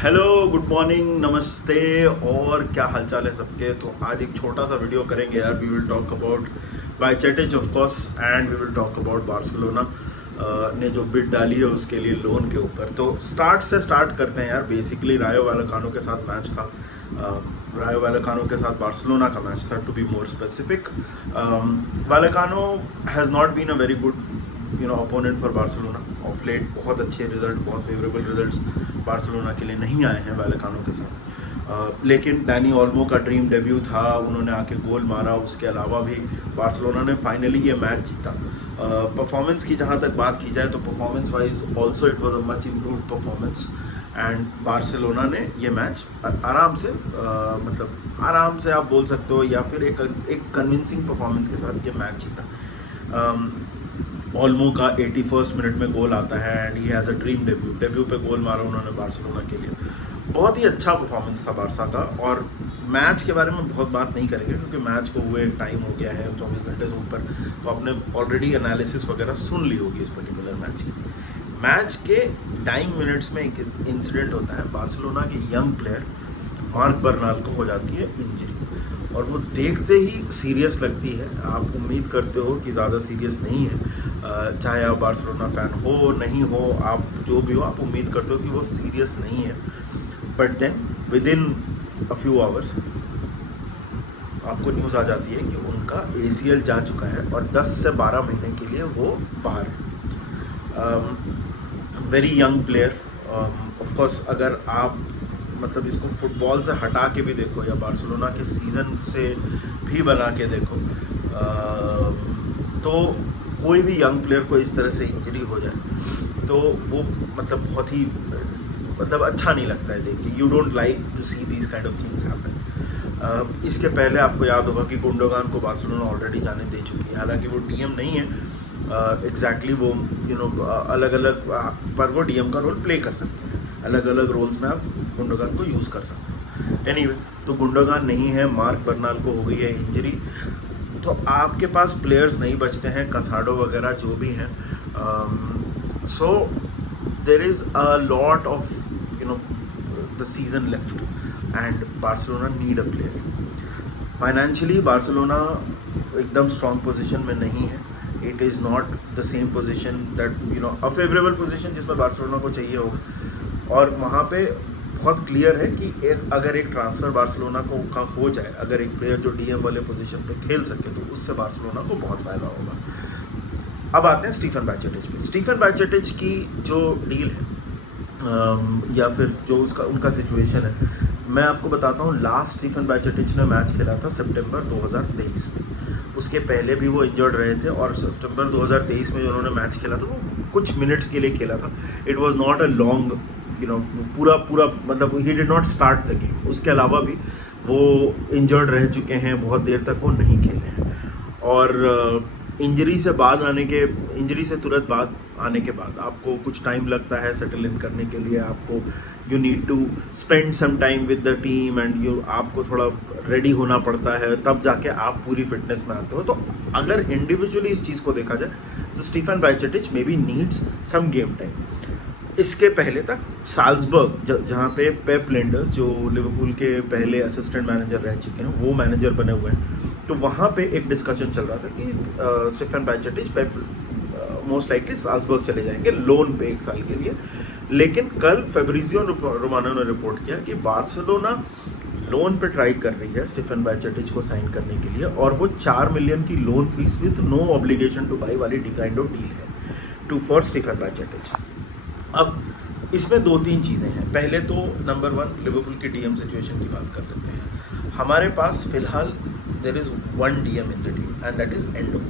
Hello, good morning, नमस्ते और क्या हालचाल है सबके। तो आज एक छोटा सा वीडियो करेंगे यार। We will talk about Bajcetic of course and we will talk about Barcelona ने जो बिड डाली है उसके लिए लोन के ऊपर। तो स्टार्ट करते हैं यार। बेसिकली रायो वैलेकानो के साथ मैच था। रायो वैलेकानो के साथ बार्सिलोना का मैच था, to be more specific. Vallecano has not been a very good opponent for Barcelona of late. बहुत अच्छे रिजल्ट, बहुत फेवरेबल रिजल्ट्स बार्सिलोना के लिए नहीं आए हैं वैलेकानो के साथ। लेकिन डैनी ओल्मो का ड्रीम डेब्यू था, उन्होंने आके गोल मारा। उसके अलावा भी बार्सिलोना ने फाइनली ये मैच जीता। परफॉर्मेंस की जहाँ तक बात की जाए तो performance wise also it was a much improved performance and Barcelona ने ये मैच आराम से आराम से आप बोल सकते हो, या फिर एक कन्विंसिंग परफॉर्मेंस के साथ ये मैच जीता। ओल्मो का 81st मिनट में गोल आता है and he has a dream debut पे गोल मारा उन्होंने बार्सिलोना के लिए। बहुत ही अच्छा परफॉर्मेंस था बारसा का। और मैच के बारे में बहुत बात नहीं करेंगे क्योंकि मैच को हुए टाइम हो गया है 24 घंटे से ऊपर, तो आपने ऑलरेडी एनालिसिस वगैरह सुन ली होगी इस पर्टिकुलर मैच की। मैच के डाइंग मिनट्स में एक इंसिडेंट होता है। बार्सिलोना के यंग प्लेयर मार्क बर्नाल को हो जाती है इंजरी और वो देखते ही सीरियस लगती है। आप उम्मीद करते हो कि ज़्यादा सीरियस नहीं है, चाहे आप बार्सिलोना फ़ैन हो नहीं हो, आप जो भी हो, आप उम्मीद करते हो कि वो सीरियस नहीं है। But then within a few hours आपको न्यूज़ आ जाती है कि उनका ACL जा चुका है और 10 से 12 महीने के लिए वो बाहर है। Very young player. Of course अगर आप इसको फुटबॉल से हटा के भी देखो या बार्सिलोना के सीज़न से भी बना के देखो, तो कोई भी यंग प्लेयर को इस तरह से इंजरी हो जाए तो वो बहुत ही अच्छा नहीं लगता है देख के। You don't like to see these kind of things happen. इसके पहले आपको याद होगा कि गुंडोगान को बार्सिलोना ऑलरेडी जाने दे चुकी है। हालांकि वो DM नहीं है एग्जैक्टली, वो अलग अलग पर वो DM का रोल प्ले कर सकते हैं। अलग अलग रोल्स में आप गुंडोगान को यूज़ कर सकते हैं। एनीवे, तो गुंडोगान नहीं है, मार्क बर्नाल को हो गई है इंजरी, तो आपके पास प्लेयर्स नहीं बचते हैं, कसाडो वगैरह जो भी हैं। So there is a lot of the season left and Barcelona need a player. Financially Barcelona एकदम स्ट्रॉन्ग पोजीशन में नहीं है। It is not the same position that a favourable position जिसमें बार्सिलोना को चाहिए होगा। और वहाँ पे बहुत क्लियर है कि अगर एक ट्रांसफ़र बार्सिलोना को का हो जाए, अगर एक प्लेयर जो DM वाले पोजीशन पे खेल सके तो उससे बार्सिलोना को बहुत फ़ायदा होगा। अब आते हैं स्टीफन बायचेटिच पे। स्टीफन बायचेटिच की जो डील है या फिर जो उनका सिचुएशन है, मैं आपको बताता हूँ। लास्ट स्टीफन बायचेटिच ने मैच खेला था सितंबर 2023 में। उसके पहले भी वो इंजर्ड रहे थे और सितंबर 2023 में जो उन्होंने मैच खेला था वो कुछ मिनट्स के लिए खेला था। It was not a long पूरा ही did not start the game. उसके अलावा भी वो इंजर्ड रह चुके हैं, बहुत देर तक वो नहीं खेले हैं। और इंजरी से तुरंत बाद आने के बाद आपको कुछ टाइम लगता है सेटल इन करने के लिए। आपको you need to spend some time with the team and आपको थोड़ा रेडी होना पड़ता है, तब जाके आप पूरी फिटनेस में आते हो। तो अगर इंडिविजुअली इस चीज़ को देखा जाए तो Stefan Bajcetic maybe needs some game time. इसके पहले तक साल्जबर्ग, जहाँ पे पेप लिंडर्स जो लिवरपूल के पहले असिस्टेंट मैनेजर रह चुके हैं, वो मैनेजर बने हुए हैं, तो वहाँ पे एक डिस्कशन चल रहा था कि स्टीफन बायचेटिच पेप मोस्ट लाइकली साल्जबर्ग चले जाएंगे लोन पे 1 साल के लिए। लेकिन कल फैब्रिजियो रोमानो ने रिपोर्ट किया कि बार्सिलोना लोन पे ट्राई कर रही है स्टीफन बायचेटिच को साइन करने के लिए, और वो 4 मिलियन की loan fees with no obligation to buy वाली काइंड ऑफ डील है फॉर स्टीफन बायचेटिच। अब इसमें 2-3 चीज़ें हैं। पहले तो नंबर 1 लिवरपूल की DM सिचुएशन की बात कर लेते हैं। हमारे पास फ़िलहाल there is 1 DM in the team and that is Endo.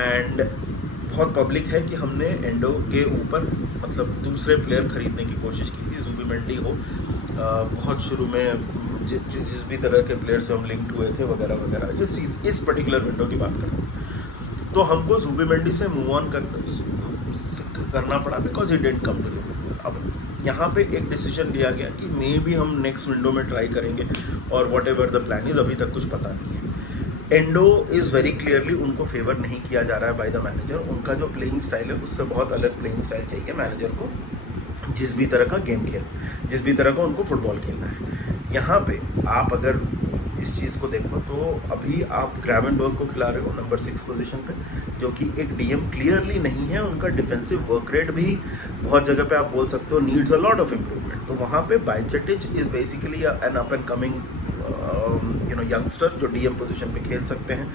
And बहुत पब्लिक है कि हमने एंडो के ऊपर दूसरे प्लेयर ख़रीदने की कोशिश की थी। ज़ुबिमेंडी हो, बहुत शुरू में जिस भी तरह के प्लेयर से हम लिंक्ड हुए थे वगैरह वगैरह, इस पर्टिकुलर विंडो की बात करते हैं तो हमको ज़ुबिमेंडी से मूव ऑन करना पड़ा because he didn't come to Liverpool. अब यहाँ पे एक डिसीजन लिया गया कि मे बी हम नेक्स्ट विंडो में ट्राई करेंगे और whatever the plan is, अभी तक कुछ पता नहीं है। एंडो इज़ वेरी क्लियरली उनको फेवर नहीं किया जा रहा है बाय द मैनेजर। उनका जो प्लेइंग स्टाइल है उससे बहुत अलग प्लेइंग स्टाइल चाहिए मैनेजर को। जिस भी तरह का गेम खेल, जिस भी तरह का उनको फुटबॉल खेलना है। यहाँ पे आप अगर इस चीज़ को देखो तो अभी आप ग्रावेनबर्ग को खिला रहे हो नंबर 6 पोजीशन पे, जो कि एक डीएम क्लियरली नहीं है। उनका डिफेंसिव वर्क रेट भी बहुत जगह पे आप बोल सकते हो needs a lot of improvement. तो वहाँ पे Bajcetic is basically an up and coming youngster जो डीएम पोजीशन पे खेल सकते हैं।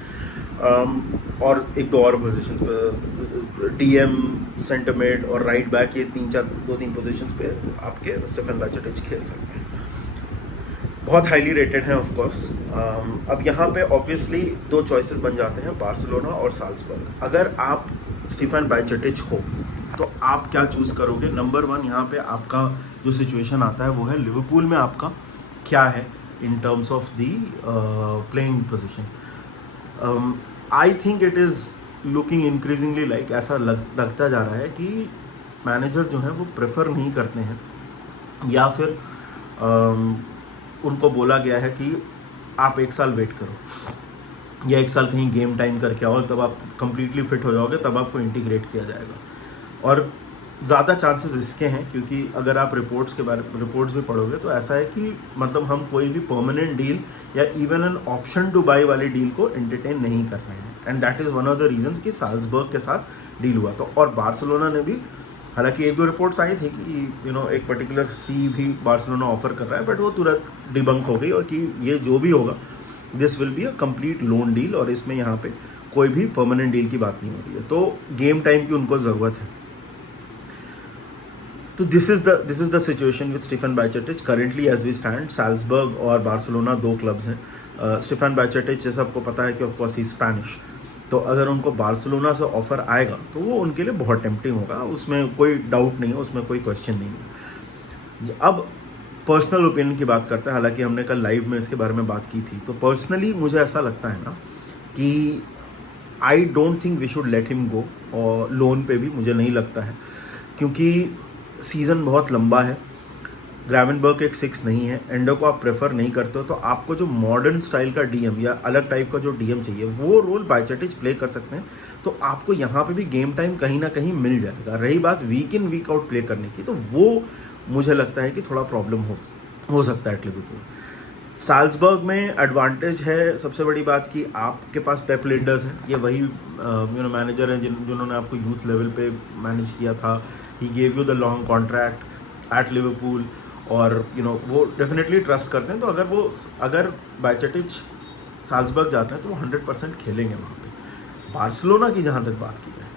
और एक दो और पोजीशंस पे डीएम, सेंटर मिड और राइट बैक, ये 2-3 पोजीशंस पे आपके स्टीफन बायचेटिच खेल सकते हैं। बहुत हाईली रेटेड हैं ऑफ कोर्स। अब यहाँ पे ऑब्वियसली 2 चॉइसेस बन जाते हैं, बार्सिलोना और साल्जबर्ग। अगर आप स्टीफन बायचेटिच हो तो आप क्या चूज़ करोगे? नंबर 1 यहाँ पे आपका जो सिचुएशन आता है वो है लिवरपूल में आपका क्या है in terms of the playing position. I think it is looking increasingly like, ऐसा लगता जा रहा है कि मैनेजर जो है वो प्रेफर नहीं करते हैं, या फिर उनको बोला गया है कि आप 1 साल वेट करो या 1 साल कहीं गेम टाइम करके आओ, तब आप कंप्लीटली फिट हो जाओगे, तब आपको इंटीग्रेट किया जाएगा। और ज़्यादा चांसेस इसके हैं क्योंकि अगर आप रिपोर्ट्स भी पढ़ोगे तो ऐसा है कि मतलब हम कोई भी परमानेंट डील या even an option to buy वाली डील को एंटरटेन नहीं कर रहे हैं। And that is one of the reasons कि साल्जबर्ग के साथ डील हुआ। तो और बार्सिलोना ने भी, हालांकि 1-2 रिपोर्ट्स आई थी कि एक पर्टिकुलर फी भी बार्सिलोना ऑफर कर रहा है, बट वो तुरंत डिबंक हो गई और कि ये जो भी होगा this will be a complete loan deal और इसमें यहाँ पे कोई भी परमानेंट डील की बात नहीं हो रही है। तो गेम टाइम की उनको ज़रूरत है। तो this is the situation with Stefan Bajcetic currently as we stand. Salzburg और बार्सिलोना 2 क्लब्स हैं। स्टीफन बायचेटिच जैसा आपको पता है कि ऑफ कोर्स ही स्पेनिश, तो अगर उनको बार्सिलोना से ऑफ़र आएगा तो वो उनके लिए बहुत टेम्पटिंग होगा, उसमें कोई डाउट नहीं है, उसमें कोई क्वेश्चन नहीं है। अब पर्सनल ओपिनियन की बात करते हैं, हालांकि हमने कल लाइव में इसके बारे में बात की थी। तो पर्सनली मुझे ऐसा लगता है ना कि I don't think we should let him go, और लोन पे भी मुझे नहीं लगता है क्योंकि सीज़न बहुत लंबा है। ग्रावेनबर्ग एक 6 नहीं है, एंडो को आप प्रेफर नहीं करते हो, तो आपको जो मॉडर्न स्टाइल का डीएम या अलग टाइप का जो डीएम चाहिए वो रोल बायचेटिच प्ले कर सकते हैं। तो आपको यहाँ पे भी गेम टाइम कहीं ना कहीं मिल जाएगा। रही बात वीक इन वीक आउट प्ले करने की, तो वो मुझे लगता है कि थोड़ा प्रॉब्लम हो सकता है लिवरपूल। साल्जबर्ग में एडवांटेज है सबसे बड़ी बात कि आपके पास पेप लिंडर्स हैं, ये वही मैनेजर हैं जिन्होंने आपको यूथ लेवल पे मैनेज किया था। He gave you the long contract at Liverpool और वो डेफिनेटली ट्रस्ट करते हैं। तो अगर बायचेटिच साल्जबर्ग जाते हैं तो वो 100% खेलेंगे वहाँ पे। बार्सिलोना की जहाँ तक बात की जाए,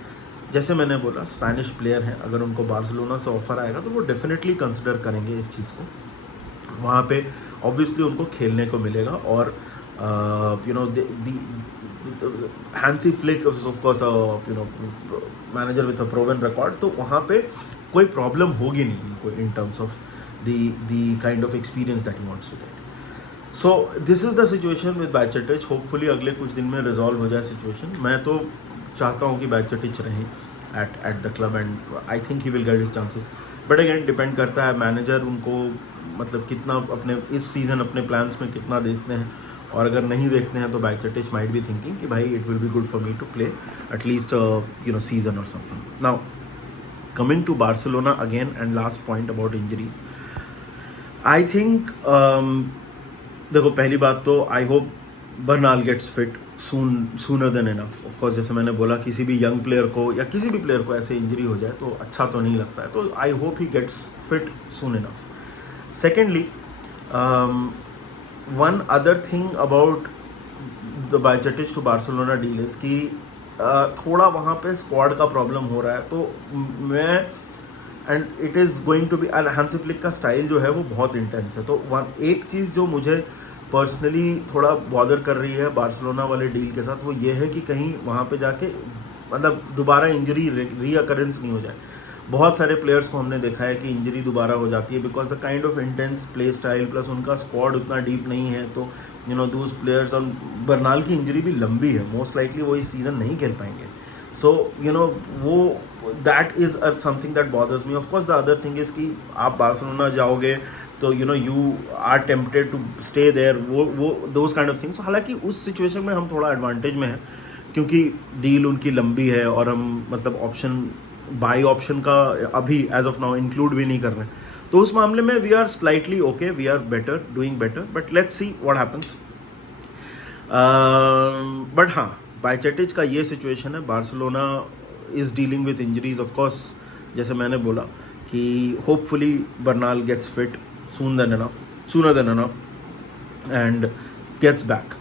जैसे मैंने बोला स्पेनिश प्लेयर हैं, अगर उनको बार्सिलोना से ऑफर आएगा तो वो डेफिनेटली कंसिडर करेंगे इस चीज़ को। वहाँ पे ऑब्वियसली उनको खेलने को मिलेगा और Hansi flick of course manager with a proven record, तो वहाँ पे कोई प्रॉब्लम होगी नहीं उनको in terms of the kind of experience that he wants to get. So this is the situation with Bajcetic. Hopefully अगले कुछ दिन में रिजॉल्व हो जाए सिचुएशन। मैं तो चाहता हूँ कि बायचेटिच रहें at the club and I think he will get his chances, but again depend करता है मैनेजर उनको मतलब कितना अपने इस सीज़न अपने प्लान्स में कितना देखते हैं, और अगर नहीं देखते हैं तो बायचेटिच माइट बी थिंकिंग कि भाई it will be good for me to play at least season और something. Now coming to Barcelona again and last point about injuries, I think देखो पहली बात तो I hope Bernal gets fit sooner than enough. Of course जैसे मैंने बोला किसी भी यंग प्लेयर को या किसी भी प्लेयर को ऐसे इंजरी हो जाए तो अच्छा तो नहीं लगता है, तो I hope he gets fit soon enough. Secondly one other thing about the Bajcetic to Barcelona deal is कि थोड़ा वहाँ पे स्क्वाड का प्रॉब्लम हो रहा है। तो मैं and it is going to be Hansi Flick का स्टाइल जो है वो बहुत इंटेंस है। तो एक चीज़ जो मुझे पर्सनली थोड़ा बॉदर कर रही है बार्सिलोना वाले डील के साथ, वो ये है कि कहीं वहाँ पे जाके मतलब दोबारा इंजरी रीअकरेंस नहीं हो जाए। बहुत सारे प्लेयर्स को हमने देखा है कि इंजरी दोबारा हो जाती है because the kind of intense play style plus उनका स्क्वाड उतना डीप नहीं है। तो दूस प्लेयर्स, और बर्नाल की इंजरी भी लंबी है, मोस्ट लाइकली वो इस सीज़न नहीं खेल पाएंगे। सो वो that is something that bothers me. Of course the other thing is कि आप बार्सिलोना जाओगे तो you are tempted to stay there, वो दोज काइंड ऑफ थिंग्स। हालांकि उस सिचुएशन में हम थोड़ा एडवांटेज में हैं क्योंकि डील उनकी लंबी है और हम मतलब ऑप्शन बाई ऑप्शन का अभी एज ऑफ नाउ इंक्लूड भी नहीं कर रहे हैं, तो उस मामले में we are slightly okay, we are better, doing better, but let's see what happens. But हाँ, बायचेटिच का ये सिचुएशन है. Barcelona is dealing with injuries of course, जैसे मैंने बोला कि hopefully Bernal gets fit sooner than enough and gets back.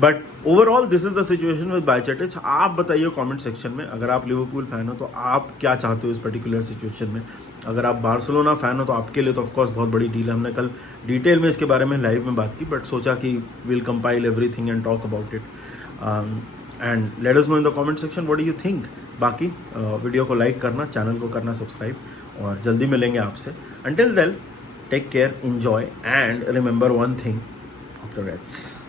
But overall this is the situation with Bajcetic. आप बताइए कमेंट सेक्शन में, अगर आप लिवरपूल फैन हो तो आप क्या चाहते हो इस पर्टिकुलर सिचुएशन में. अगर आप बार्सिलोना फैन हो तो आपके लिए तो ऑफकोर्स बहुत बड़ी डील है. हमने कल डिटेल में इसके बारे में लाइव में बात की, बट सोचा कि will compile everything and talk about it. And let us know in the comment section what do you think. बाकी वीडियो को लाइक करना, चैनल को करना सब्सक्राइब, और जल्दी मिलेंगे आपसे. Until then, take care, enjoy, and remember one thing of the Reds.